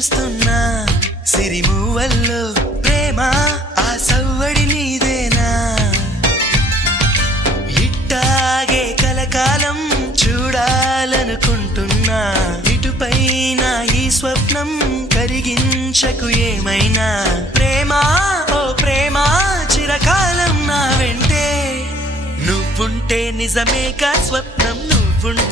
చూస్తున్నా సిరిమూవల్లో ప్రేమ ఆ సవ్వడి నీదేనా ఇట్టాగే కలకాలం చూడాలనుకుంటున్నా ఇటుపైన ఈ స్వప్నం కరిగించకు ఏమైనా ప్రేమ ఓ ప్రేమ చిరకాలం నా వెంటే నువ్వుంటే నిజమేగా స్వప్నం నువ్వుంటే